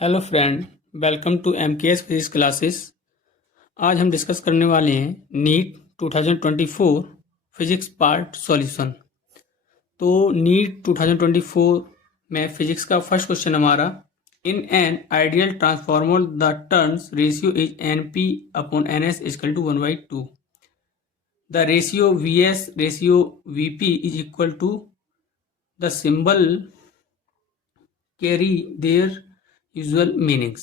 Hello friend, welcome to MKS physics classes. आज हम discuss करने वाले हैं नीट 2024 फिजिक्स पार्ट सॉल्यूशन। तो नीट 2024 में फिजिक्स का फर्स्ट क्वेश्चन हमारा, in an ideal transformer the turns ratio is NP upon NS equal to 1/2। The ratio VS ratio VP is equal to the symbol carry their usual meanings.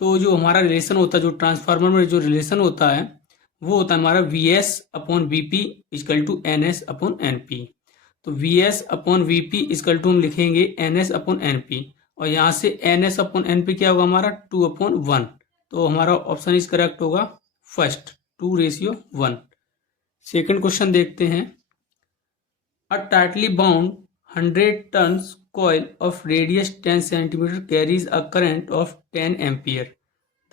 तो जो हमारा relation होता है, जो transformer में जो relation होता है, वो होता है हमारा VS upon VP equal to NS upon NP। तो VS upon VP equal to हम लिखेंगे NS अपॉन NP, और यहाँ से NS अपॉन NP क्या होगा हमारा 2/1। तो हमारा ऑप्शन इज करेक्ट होगा फर्स्ट, 2:1। सेकेंड क्वेश्चन देखते हैं। A tightly bound 100 tons coil of radius 10 centimeter carries a current of 10 ampere.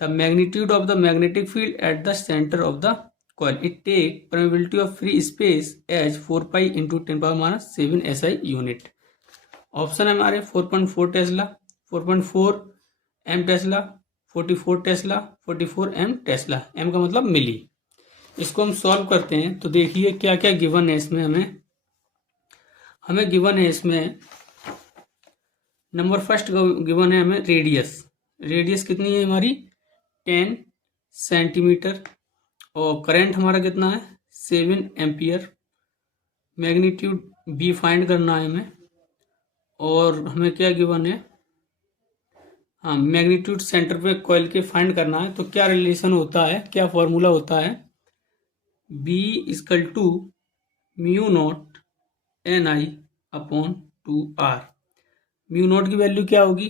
The magnitude of the magnetic field at the center of the coil. It takes permeability of free space as 4 pi into 10 power minus 7 SI unit. Option है हमारे 4.4 tesla, 4.4 M tesla, 44 tesla, 44 M tesla. M का मतलब मिली। इसको हम solve करते हैं तो देखिए क्या क्या गिवन है इसमें। हमें गिवन है इसमें नंबर फर्स्ट गिवन है हमें रेडियस। रेडियस कितनी है हमारी 10 सेंटीमीटर, और करंट हमारा कितना है 7 एम्पियर। मैग्नीट्यूड बी फाइंड करना है हमें, और हमें क्या गिवन है, हाँ मैग्नीट्यूड सेंटर पे कॉइल के फाइंड करना है। तो क्या रिलेशन होता है, क्या फॉर्मूला होता है, B equal to mu naught NI upon 2R। Mu naught की वैल्यू क्या होगी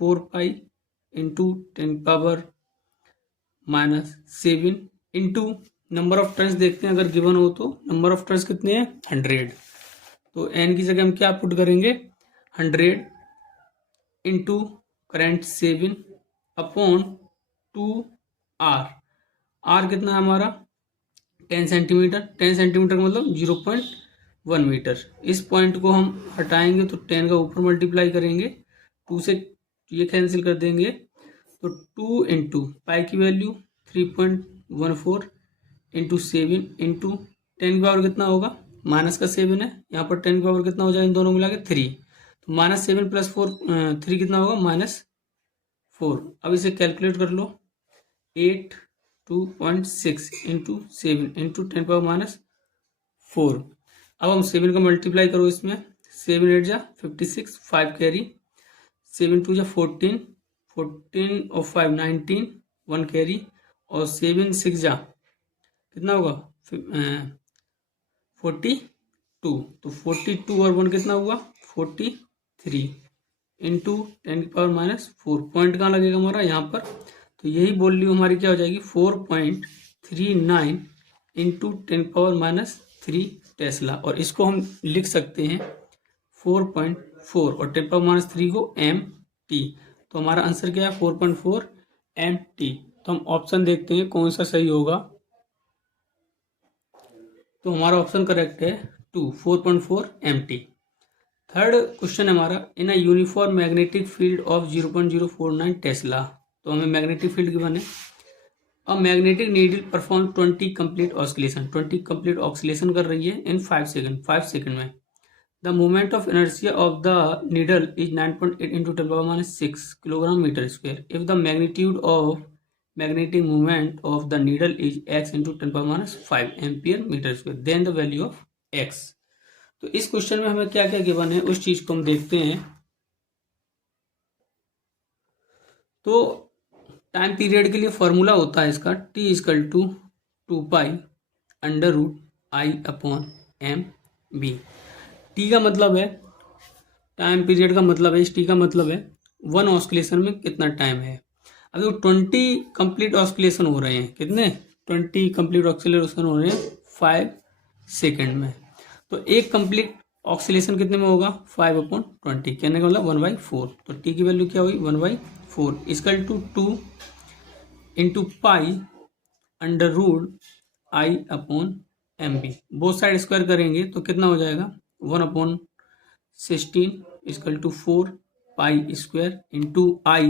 4 pi into 10 power minus 7 into number of turns देखते हैं, अगर गिवन हो तो नंबर ऑफ टर्न्स कितने हैं 100। तो n की जगह हम क्या पुट करेंगे 100 into current 7 upon 2R। R कितना है हमारा 10 सेंटीमीटर। 10 सेंटीमीटर का मतलब 0.1 मीटर। इस पॉइंट को हम हटाएंगे तो 10 का ऊपर मल्टीप्लाई करेंगे, 2 से ये कैंसिल कर देंगे, तो 2 इंटू पाई की वैल्यू 3.14 इंटू 7 इंटू 10 की पावर कितना होगा, माइनस का 7 है, यहाँ पर 10 की पावर कितना हो जाएगा इन दोनों मिला के 3। तो -7 + 4 3 कितना होगा -4। अब इसे कैलकुलेट कर लो, 82.6 इंटू 7 इंटू 10 पावर -4। अब हम 7 का मल्टीप्लाई करो इसमें, 7 8 जा 56, 5 कैरी, 7 2 जा 14, 14 और 5 19, 1 कैरी, और 7 6 जा कितना होगा 42। तो 42 और 1 कितना हुआ 43 इंटू 10 की पावर -4। पॉइंट कहाँ लगेगा हमारा यहाँ पर, तो यही वैल्यू हमारी क्या हो जाएगी 4.39 इंटू 10 पावर -3 टेस्ला। और इसको हम लिख सकते हैं 4.4 और 10 पावर -3 को MT। तो हमारा आंसर क्या है 4.4 MT। तो हम ऑप्शन देखते हैं कौन सा सही होगा। तो हमारा ऑप्शन करेक्ट है 4.4 MT। थर्ड क्वेश्चन हमारा, in a uniform magnetic field of 0.049 tesla. तो हमें मैग्नेटिक फील्ड गिवन है। A magnetic needle perform 20 complete oscillation. 20 complete oscillation कर रही है इन 5 सेकंड, 5 सेकंड में। The moment of inertia of the needle is 9.8 into 10⁻6 kilogram metre square. If the magnitude of magnetic movement of the needle is x into 10⁻5 ampere metre square, then the value of x। तो इस question में हमें क्या क्या given है उस चीज को हम देखते हैं। तो टाइम पीरियड के लिए फॉर्मूला होता है इसका T = 2 pi √I upon MB। T का मतलब है टाइम पीरियड का मतलब है, इस टी का मतलब है 1 ऑस्किलेशन में कितना टाइम है। अब तो 20 कंप्लीट ऑस्किलेशन हो रहे हैं, कितने 20 कंप्लीट ऑस्किलेशन हो रहे हैं 5 सेकेंड में। तो एक कंप्लीट ऑक्सीलेशन कितने में होगा 5/20, कहने का मतलब 1/4। तो टी की वैल्यू क्या हुई 1/4 equal to 2 into pi √I upon MB। Both side square करेंगे तो कितना हो जाएगा 1/16 equal to 4 pi square into I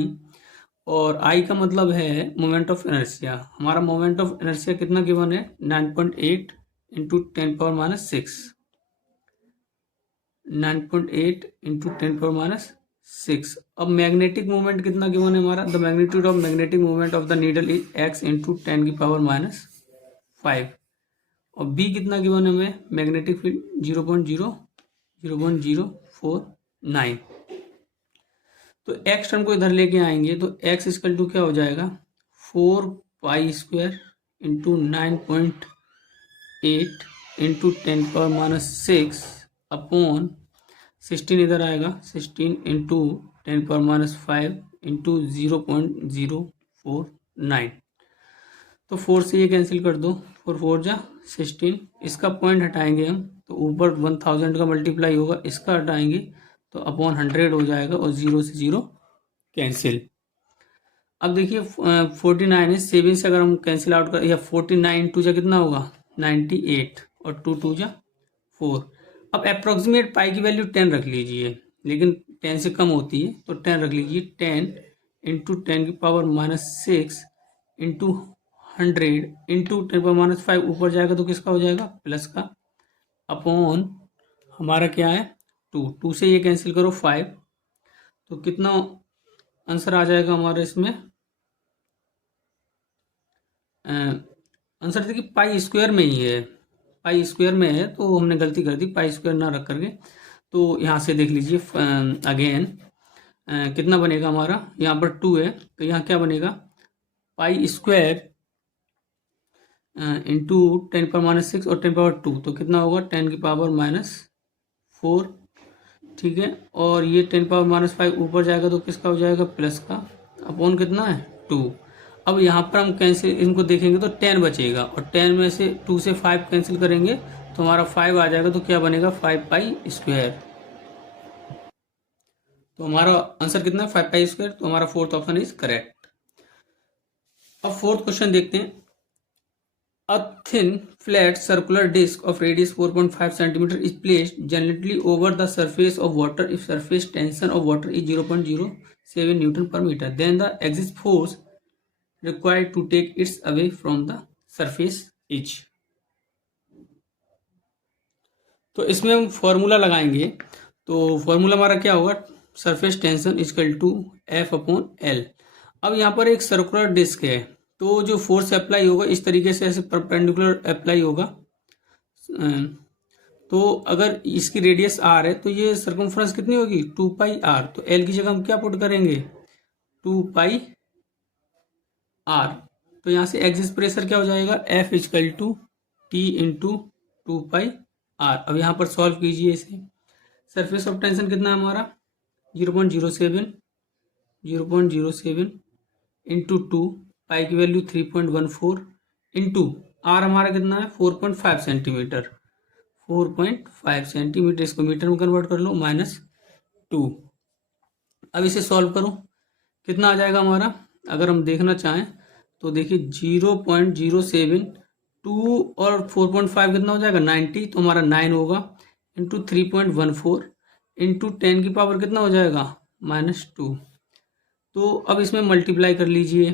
और आई का मतलब है मोमेंट ऑफ इनर्शिया। हमारा मोमेंट ऑफ इनर्शिया कितना गिवन है 9.8 इंटू 10⁻⁶, 9.8 इंटू 10⁻⁶। अब मैग्नेटिक मोमेंट कितना गिवन है हमारा, the magnitude of magnetic moment of the needle is x into 10⁻⁵। और बी कितना गिवन है हमें, मैग्नेटिक फील्ड 0.049। तो एक्स टर्म को इधर लेके आएंगे तो एक्स इक्वल टू क्या हो जाएगा 4π² इंटू 9.8 इंटू 10⁻⁶ अपॉन 16 इधर आएगा 16 इंटू 10⁻⁵ इंटू 0.049। तो 4 से ये कैंसिल कर दो, 4 4 जा 16, इसका पॉइंट हटाएंगे हम तो ऊपर 1000 का मल्टीप्लाई होगा, इसका हटाएंगे तो अपॉन 100 हो जाएगा और 0 से 0 कैंसिल। अब देखिए 49 है, 7 से अगर हम कैंसिल आउट कर या 49 2 जा कितना होगा 98 और 2 2 जा 4। अब अप्रोक्सीमेट पाई की वैल्यू 10 रख लीजिए, लेकिन 10 से कम होती है तो 10 रख लीजिए। 10 इंटू 10⁻⁶ इंटू 100 इंटू 10⁻⁵, ऊपर जाएगा तो किसका हो जाएगा प्लस का, अपॉन हमारा क्या है 2, 2 से ये कैंसिल करो 5, तो कितना आंसर आ जाएगा हमारा इसमें, आंसर देखिए पाई स्क्वायर में ही है, पाई स्क्वायर में है तो हमने गलती कर दी, पाई स्क्वायर ना रख करके। तो यहाँ से देख लीजिए अगेन कितना बनेगा हमारा, यहाँ पर 2 है तो यहाँ क्या बनेगा पाई स्क्वायर इंटू 10⁻⁶ और 10⁻², तो कितना होगा 10⁻⁻4, ठीक है। और ये 10⁻⁵ ऊपर जाएगा तो किसका हो जाएगा प्लस का, अपॉन कितना है 2। अब यहाँ पर हम कैंसिल इनको देखेंगे तो 10 बचेगा और 10 में से 2 से 5 कैंसिल करेंगे तो हमारा 5 आ जाएगा, तो क्या बनेगा 5π²। तो हमारा आंसर कितना है 5π², तो हमारा फोर्थ ऑप्शन इज करेक्ट। अब फोर्थ क्वेश्चन देखते हैं। A thin flat circular disc of radius 4.5 cm is placed gently over the surface of water if surface tension of water is 0.07 Newton per meter. Then the exit force required to take it away from the surface is। तो इसमें हम formula लगाएंगे, तो formula हमारा क्या होगा surface tension equal to F/L। अब यहाँ पर एक सर्कुलर डिस्क है तो जो फोर्स अप्लाई होगा इस तरीके से ऐसे परपेंडिकुलर अप्लाई होगा। तो अगर इसकी रेडियस r है तो ये सर्कमफ्रेंस कितनी होगी 2πr, तो l की जगह हम क्या पुट करेंगे 2πr। तो यहाँ से एक्सिस प्रेशर क्या हो जाएगा F equal to T into 2πr। अब यहाँ पर सॉल्व कीजिए इसे। सरफेस ऑफ टेंशन कितना है हमारा 0.07 इंटू 2, पाई की वैल्यू 3.14 इंटू आर हमारा कितना है 4.5 सेंटीमीटर, 4.5 सेंटीमीटर, इसको मीटर में कन्वर्ट कर लो -2। अब इसे सॉल्व करो कितना आ जाएगा हमारा, अगर हम देखना चाहें तो देखिए 0.07 2 और 4.5 कितना हो जाएगा 90, तो हमारा 9 होगा इंटू 3.14 इंटू 10 की पावर कितना हो जाएगा -2। तो अब इसमें मल्टीप्लाई कर लीजिए,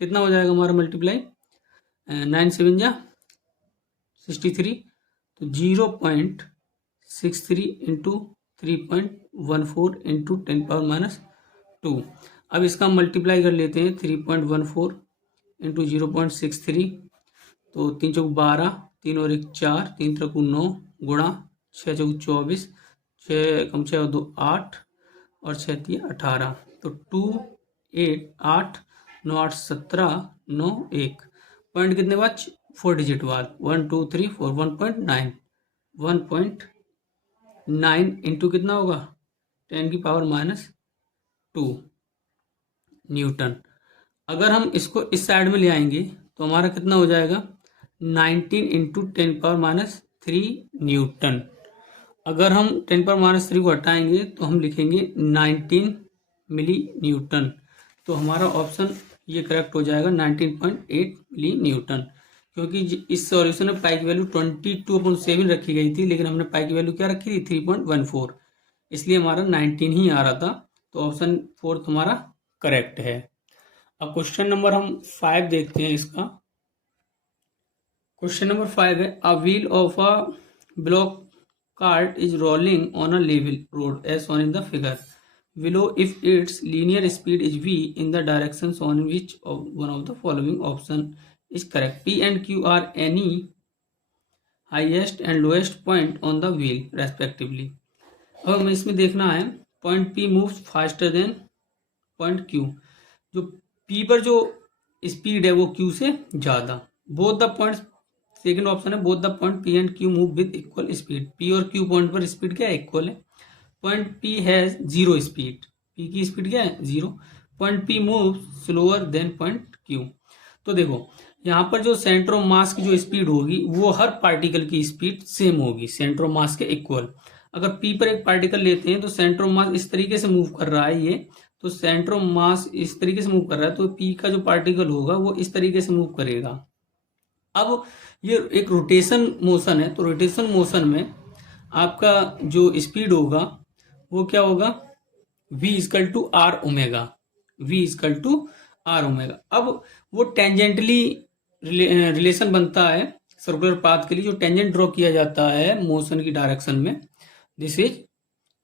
कितना हो जाएगा हमारा मल्टीप्लाई 9 7 जा 63, तो 0.63 इंटू 3.14 इंटू 10⁻²। अब इसका मल्टीप्लाई कर लेते हैं 3.14 इंटू 0.63, तो 3 चौक 12, 3 और 1 4, 3 3 9 गुणा 6 चौक 24, 6 कम 6 और 2 8 और 6 3 18, तो 2 8 8 9 8 17 9 1, पॉइंट कितने बाद 4 डिजिट बाद 1 2 3 4 1.9 इंटू कितना होगा 10⁻², न्यूटन। अगर हम इसको इस साइड में ले आएंगे तो हमारा कितना हो जाएगा 19 इंटू 10⁻³ न्यूटन। अगर हम 10⁻³ को हटाएंगे तो हम लिखेंगे 19 मिली न्यूटन, तो हमारा ऑप्शन ये करेक्ट हो जाएगा 19.8 मिली न्यूटन, क्योंकि इस सॉल्यूशन में पाई की वैल्यू 22/7 रखी गई थी, लेकिन हमने पाई की वैल्यू क्या रखी थी 3.14, इसलिए हमारा 19 ही आ रहा था, तो ऑप्शन 4 हमारा करेक्ट है। अब क्वेश्चन नंबर हम 5 देखते हैं इसका। क्वेश्चन नंबर 5 है, a wheel of a bullock cart is rolling on a level road as shown in the figure below if its linear speed is v in the direction shown in which of one of the following option is correct. P and Q are any highest and lowest point on the wheel respectively. अब हमें इसमें देखना है point P moves faster than point Q, जो P पर जो speed है वो Q से ज्यादा। Both the point, second option है, both the point P and Q move with equal speed. P और Q पॉइंट पर स्पीड क्या है, इक्वल है। Point P has zero speed, P की स्पीड क्या है, zero. Point P move slower than point Q। तो देखो यहाँ पर जो सेंटर ऑफ मास की जो स्पीड होगी वो हर पार्टिकल की स्पीड सेम होगी, सेंटर ऑफ मास के इक्वल। अगर P पर एक पार्टिकल लेते हैं तो सेंटर ऑफ मास इस तरीके से मूव कर रहा है ये, तो सेंटर ऑफ मास इस तरीके से मूव कर रहा है, तो P का जो पार्टिकल होगा वो इस तरीके से मूव करेगा। अब ये एक रोटेशन मोशन है, तो रोटेशन मोशन में आपका जो स्पीड होगा वो क्या होगा, v equal to R omega, v equal to R omega. अब वो टेंजेंटली रिलेशन बनता है सर्कुलर पाथ के लिए, जो टेंजेंट ड्रॉ किया जाता है मोशन की डायरेक्शन में, this is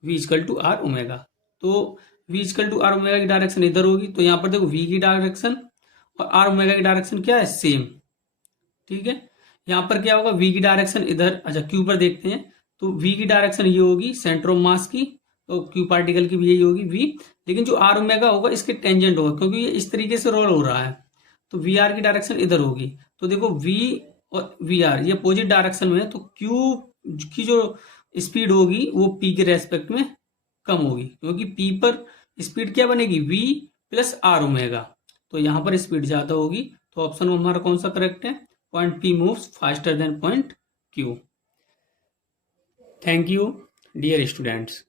v equal to R omega. तो v equal to R omega की डायरेक्शन इधर होगी, तो यहाँ पर देखो v की डायरेक्शन और आर ओमेगा की डायरेक्शन क्या है, सेम। ठीक है, यहाँ पर क्या होगा, v की डायरेक्शन इधर, अच्छा q पर देखते हैं, तो v की डायरेक्शन ये होगी सेंटर ऑफ मास की, तो q पार्टिकल की भी यही होगी v, लेकिन जो आर ओमेगा होगा इसके टेंजेंट होगा, क्योंकि ये इस तरीके से रोल हो रहा है, तो वी आर की डायरेक्शन इधर होगी। तो देखो v और वी आर ये अपोजिट डायरेक्शन में है, तो q की जो स्पीड होगी वो p के रेस्पेक्ट में कम होगी, क्योंकि p पर स्पीड क्या बनेगी, v प्लस आर ओमेगा, तो यहाँ पर स्पीड ज्यादा होगी। तो ऑप्शन हमारा कौन सा करेक्ट है, point P moves faster than point Q। Thank you dear students.